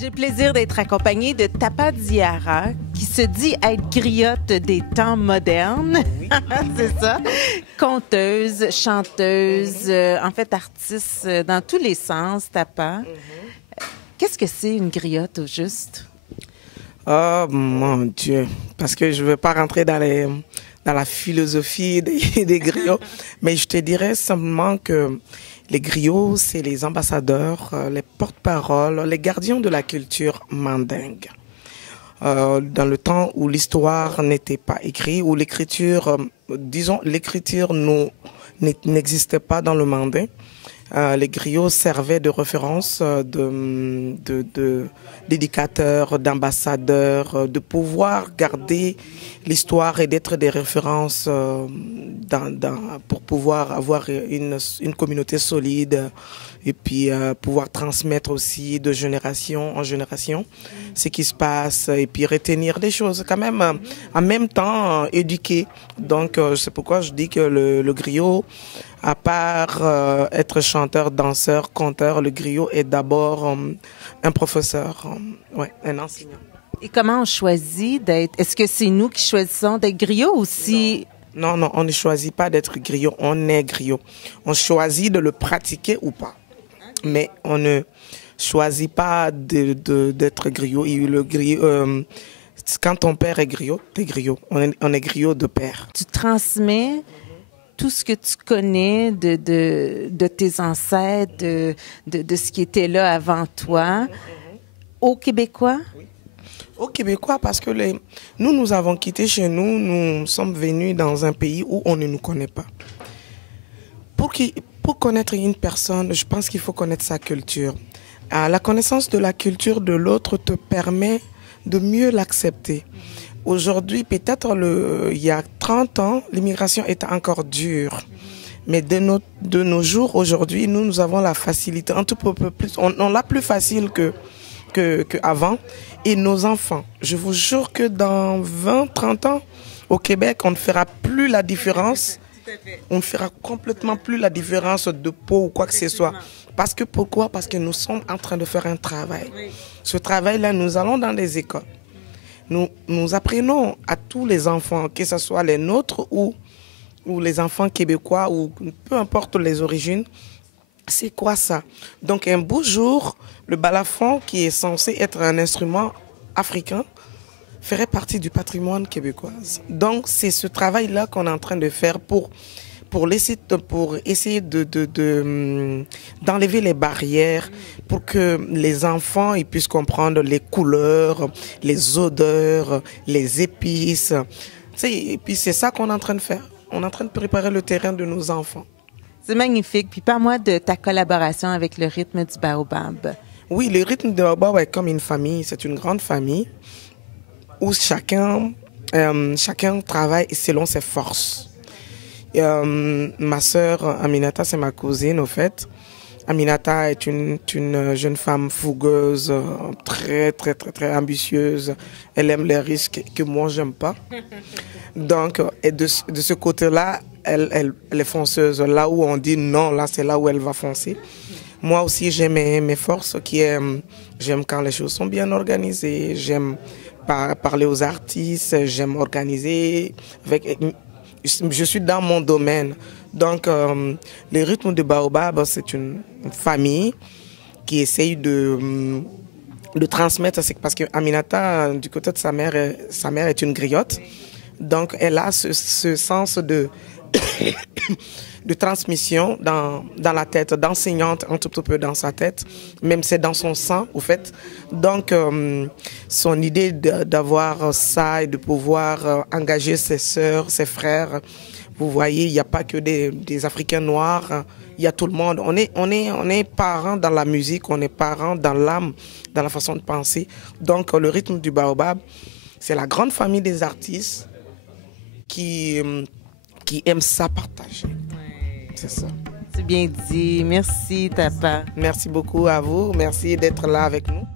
J'ai le plaisir d'être accompagnée de Tapa Diarra, qui se dit être griotte des temps modernes. Oui. C'est ça. Conteuse, chanteuse, en fait artiste dans tous les sens, Tapa. Qu'est-ce que c'est une griotte au juste? Oh mon Dieu, parce que je ne veux pas rentrer dans la philosophie des griots, mais je te dirais simplement que les griots, c'est les ambassadeurs, les porte-paroles, les gardiens de la culture mandingue. Dans le temps où l'histoire n'était pas écrite, où l'écriture, l'écriture n'existait pas dans le mandin, les griots servaient de référence, d'éducateurs, d'ambassadeurs, de pouvoir garder l'histoire et d'être des références pour pouvoir avoir une communauté solide et puis pouvoir transmettre aussi de génération en génération ce qui se passe et puis retenir des choses quand même, en même temps éduquer. Donc c'est pourquoi je dis que le griot, à part être chanteur, danseur, conteur, le griot est d'abord un professeur, un enseignant. Et comment on choisit d'être... Est-ce que c'est nous qui choisissons d'être griot ou si... Non, on ne choisit pas d'être griot, on est griot. On choisit de le pratiquer ou pas. Mais on ne choisit pas d'être griot. Et le griot quand ton père est griot, t'es griot. On est griot de père. Tu transmets tout ce que tu connais de tes ancêtres, de ce qui était là avant toi, aux Québécois? Oui. Aux Québécois, parce que nous avons quitté chez nous, nous sommes venus dans un pays où on ne nous connaît pas. Pour connaître une personne, je pense qu'il faut connaître sa culture. La connaissance de la culture de l'autre te permet de mieux l'accepter. Aujourd'hui, peut-être il y a 30 ans, l'immigration était encore dure. Mais de nos jours, aujourd'hui, nous avons la facilité, un tout peu plus, on l'a plus facile qu'avant. Et nos enfants, je vous jure que dans 20-30 ans, au Québec, on ne fera plus la différence. On ne fera complètement plus la différence de peau ou quoi que ce soit. Parce que pourquoi? Parce que nous sommes en train de faire un travail. Ce travail-là, nous allons dans les écoles. Nous apprenons à tous les enfants, que ce soit les nôtres ou les enfants québécois, ou peu importe les origines, c'est quoi ça? Donc un beau jour, le balafon, qui est censé être un instrument africain, ferait partie du patrimoine québécois. Donc c'est ce travail-là qu'on est en train de faire pour essayer d'enlever les barrières, pour que les enfants ils puissent comprendre les couleurs, les odeurs, les épices. Et puis c'est ça qu'on est en train de faire. On est en train de préparer le terrain de nos enfants. C'est magnifique. Puis parle-moi de ta collaboration avec le rythme du baobab. Oui, le rythme du baobab est comme une famille. C'est une grande famille où chacun travaille selon ses forces. Ma sœur Aminata, c'est ma cousine au fait. Aminata est une jeune femme fougueuse, très très très très ambitieuse. Elle aime les risques que moi j'aime pas. Donc et de ce côté-là, elle est fonceuse. Là où on dit non, là c'est là où elle va foncer. Moi aussi j'ai mes forces j'aime quand les choses sont bien organisées. J'aime parler aux artistes. J'aime organiser je suis dans mon domaine. Donc, le rythme de Baobab, c'est une famille qui essaye de transmettre. Parce que Aminata, du côté de sa mère est une griotte. Donc, elle a ce sens de transmission dans la tête, d'enseignante un tout petit peu dans sa tête. Même c'est dans son sang, au fait. Donc, son idée d'avoir ça et de pouvoir engager ses sœurs, ses frères. Vous voyez, il n'y a pas que des Africains noirs, il y a tout le monde. On est parents dans la musique, on est parents dans l'âme, dans la façon de penser. Donc le rythme du baobab, c'est la grande famille des artistes qui aiment ça partager. Ouais. C'est ça. C'est bien dit. Merci, Tapa. Merci beaucoup à vous. Merci d'être là avec nous.